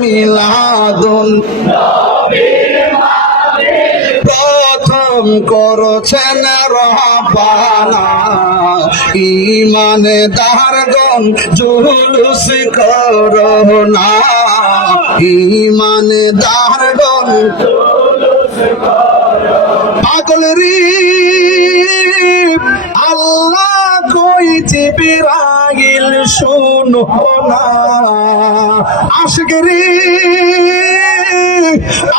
মিলাদুন প্রথম করেছেন রব্বানা ঈমানদারগণ জুলুস করো না ঈমানদারগণ জুলুস করো পাগল রে আল্লাহ কই জিবরাইল শুনো না আশিক রে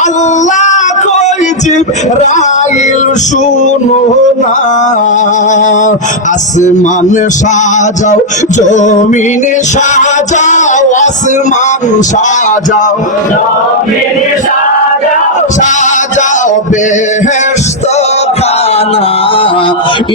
আল্লাহ কই জিবরাইল শুনো না আসমান সাজাও জমিন সাজাও আসমান সাজাও জমিন সাজাও সাজাও বেহেশত খানা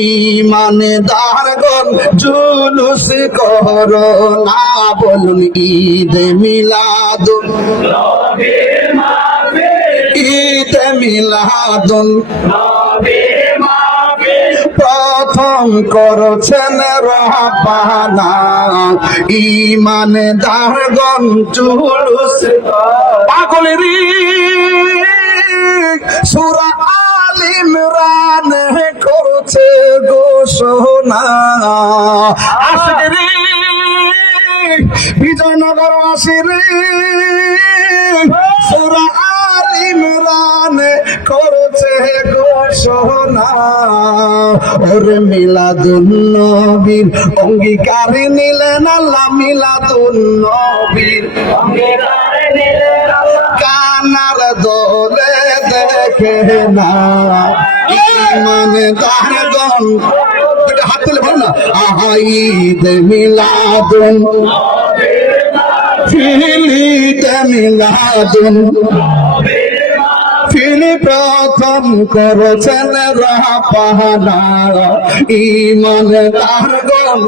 ঈমানদারগণ জুলুস করো না বলুন ঈদ মিলাদুন নবীর মাহফিল ঈদ মিলাদুন নবীর মাহফিল প্রথম করেছেন রব্বানা ঈমানদারগণ জুলুস পাগলের সূরা আল ইমরান করছে ঘোষণা আজকে বিজয়নগরবাসীর সূরা আল ইমরান করছে ঘোষণা ওরে মিলাদুন নবীর অঙ্গীকার নিলেন আল্লাহ মিলাদুন নবীর অঙ্গীকার নিলেন আল্লাহ কানার দোলে দেখে না ঈমানদারগণ হাত তুলে বল না ঈদ মিলাদুন ঈদ মিলাদুন ফিলি প্রথম করেছেন রব্বানা ঈমানদারগণ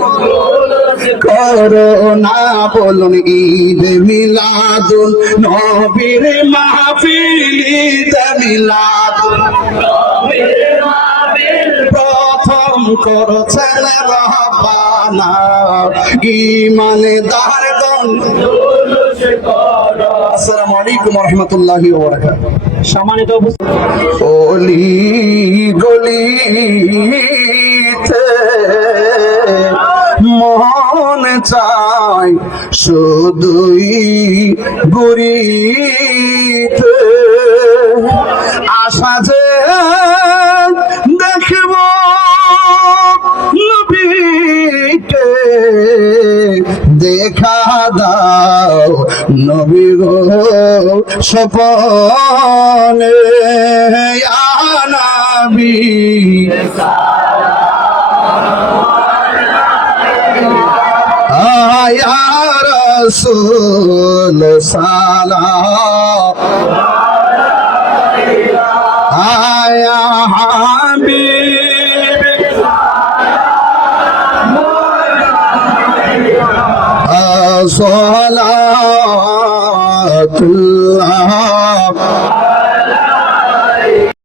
করো না বলুন ঈদ মিলাদুন নবীর মাহফিল ঈদ মিলাদুন নবীর মাহফিল প্রথম করেছেন রব্বানা ঈমানদারগণ জুলুস করো আসসালামু আলাইকুম ওয়া রাহমাতুল্লাহি ওয়া বারাকাতুহু সম্মানিত অলি গলিতে মন চাই শুধুই গরিতে আশা যে দেখব নবীকে দেখা দাও নবী গো স্বপনে ইয়া নবী ইয়া রাসূল সালাম ইয়া হাবিব সালাতুল্লাহ